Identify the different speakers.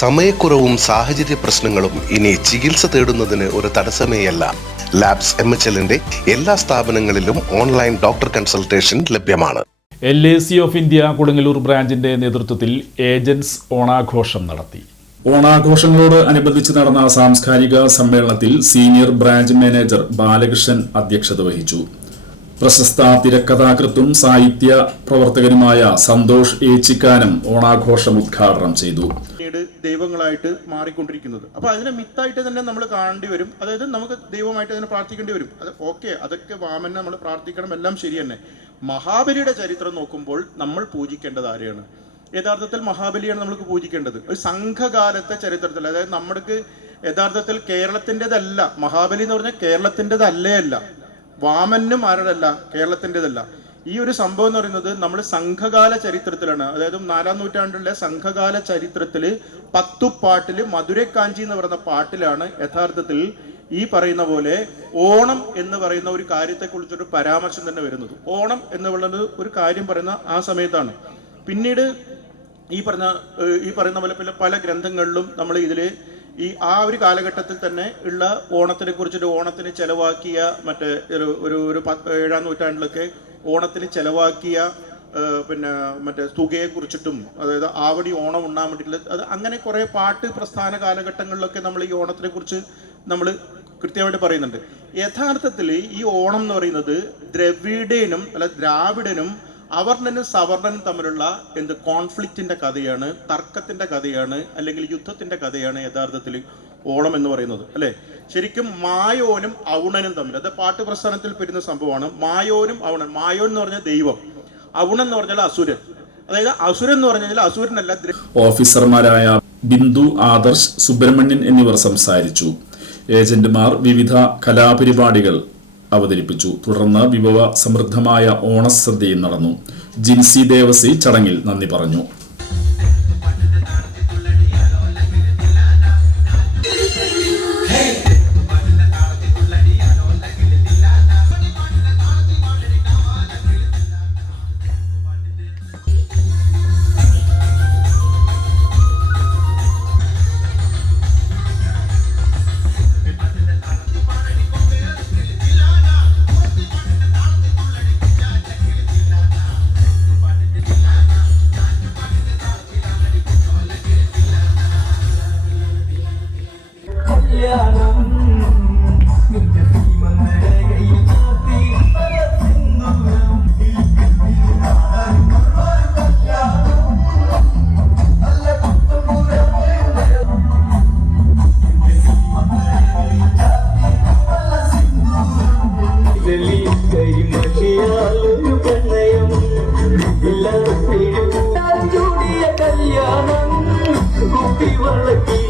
Speaker 1: സമയക്കുറവും സാഹചര്യ പ്രശ്നങ്ങളും ഇനി ചികിത്സ തേടുന്നതിന് ഒരു തടസ്സമേയല്ല. ലാബ്സ് എം എച്ച് എല്ലിന്റെ എല്ലാ സ്ഥാപനങ്ങളിലും ഓൺലൈൻ ഡോക്ടർ കൺസൾട്ടേഷൻ ലഭ്യമാണ്.
Speaker 2: L A C of India Kodungallur ബ്രാഞ്ചിന്റെ നേതൃത്വത്തിൽ ഏജൻസ് ഓണാഘോഷം നടത്തി. ഓണാഘോഷങ്ങളോട് അനുബന്ധിച്ച് നടന്ന സാംസ്കാരിക സമ്മേളനത്തിൽ സീനിയർ ബ്രാഞ്ച് മാനേജർ ബാലകൃഷ്ണൻ അധ്യക്ഷത വഹിച്ചു. പ്രശസ്ത തിരക്കഥാകൃത്തും സാഹിത്യ പ്രവർത്തകനുമായ സന്തോഷ് ഏച്ചിക്കാനം ഓണാഘോഷം ഉദ്ഘാടനം ചെയ്തു.
Speaker 3: പിന്നീട് ദൈവങ്ങളായിട്ട് മാറിക്കൊണ്ടിരിക്കുന്നത്. അപ്പോൾ അതിനെ മിത്തായിട്ട് തന്നെ നമ്മൾ കാണേണ്ടി വരും. അതായത് നമുക്ക് ദൈവമായിട്ട് അതിനെ പ്രാർത്ഥിക്കേണ്ടി വരും. അത് ഓക്കെ അതൊക്കെ വാമനെ നമ്മൾ പ്രാർത്ഥിക്കണം എല്ലാം ശരി തന്നെ. മഹാബലിയുടെ ചരിത്രം നോക്കുമ്പോൾ നമ്മൾ പൂജിക്കേണ്ടത് ആരെയാണ്? യഥാർത്ഥത്തിൽ മഹാബലിയാണ് നമ്മൾക്ക് പൂജിക്കേണ്ടത്. ഒരു സംഘകാലത്തെ ചരിത്രത്തിൽ അതായത് നമ്മൾക്ക് യഥാർത്ഥത്തിൽ കേരളത്തിന്റെതല്ല മഹാബലി എന്ന് പറഞ്ഞാൽ കേരളത്തിന്റെതല്ലേ അല്ല. വാമനും ആരുടല്ല കേരളത്തിന്റെതല്ല. ഈ ഒരു സംഭവം എന്ന് പറയുന്നത് നമ്മൾ സംഘകാല ചരിത്രത്തിലാണ്. അതായത് നാലാം നൂറ്റാണ്ടിലെ സംഘകാല ചരിത്രത്തിൽ പത്തുപാട്ടിൽ മധുരക്കാഞ്ചി എന്ന് പറയുന്ന പാട്ടിലാണ് യഥാർത്ഥത്തിൽ ഈ പറയുന്ന പോലെ ഓണം എന്ന് പറയുന്ന ഒരു കാര്യത്തെക്കുറിച്ചൊരു പരാമർശം തന്നെ വരുന്നത്. ഓണം എന്ന് പറയുന്നത് ഒരു കാര്യം പറയുന്ന ആ സമയത്താണ്. പിന്നീട് ഈ പറഞ്ഞ ഈ പറയുന്ന പോലെ പല പല ഗ്രന്ഥങ്ങളിലും നമ്മൾ ഇതിൽ ഈ ആ ഒരു കാലഘട്ടത്തിൽ തന്നെ ഉള്ള ഓണത്തിനെ കുറിച്ചിട്ട് ഓണത്തിന് ചെലവാക്കിയ മറ്റേ ഒരു ഒരു ഏഴാം നൂറ്റാണ്ടിലൊക്കെ ഓണത്തിന് ചെലവാക്കിയ പിന്നെ മറ്റേ തുകയെ കുറിച്ചിട്ടും അതായത് ആവടി ഓണം ഉണ്ണാൻ വേണ്ടിയിട്ടുള്ള അത് അങ്ങനെ കുറേ പാട്ട് പ്രസ്ഥാന കാലഘട്ടങ്ങളിലൊക്കെ നമ്മൾ ഈ ഓണത്തിനെ കുറിച്ച് നമ്മൾ കൃത്യമായിട്ട് പറയുന്നുണ്ട്. യഥാർത്ഥത്തിൽ ഈ ഓണം എന്ന് പറയുന്നത് ദ്രവിഡനും അല്ല ദ്രാവിഡനും അവർണനും സവർണനും തമ്മിലുള്ള എന്ത് കോൺഫ്ലിക്റ്റിന്റെ കഥയാണ് തർക്കത്തിന്റെ കഥയാണ് അല്ലെങ്കിൽ യുദ്ധത്തിന്റെ കഥയാണ് യഥാർത്ഥത്തിൽ ഓണം എന്ന് പറയുന്നത് അല്ലേ? ശരിക്കും മായോനും ഔണനും തമ്മിൽ അത് പാട്ട് പ്രസ്ഥാനത്തിൽ പെരുന്ന സംഭവമാണ്. മായോനും ഔണൻ മായോൻ എന്ന് പറഞ്ഞാൽ ദൈവം ഔണൻ എന്ന് പറഞ്ഞാൽ അസുരൻ. അതായത് അസുരൻ എന്ന് പറഞ്ഞാൽ അസുരനല്ല
Speaker 2: ഓഫീസർമാരായ ബിന്ദു ആദർശ് സുബ്രഹ്മണ്യൻ എന്നിവർ സംസാരിച്ചു. ഏജന്റുമാർ വിവിധ കലാപരിപാടികൾ അവതരിപ്പിച്ചു. തുടർന്ന് വിഭവ സമൃദ്ധമായ ഓണസദ്യയും നടന്നു. ജിൻസി ദേവസി ചടങ്ങിൽ നന്ദി പറഞ്ഞു. കല്യാണം. നിന്റെ ഭീമങ്ങളുടെ കയ്യിൽ ചാത്തി സിന്ദൂരം കല്യാണം. കുപ്പി വള്ളക്കി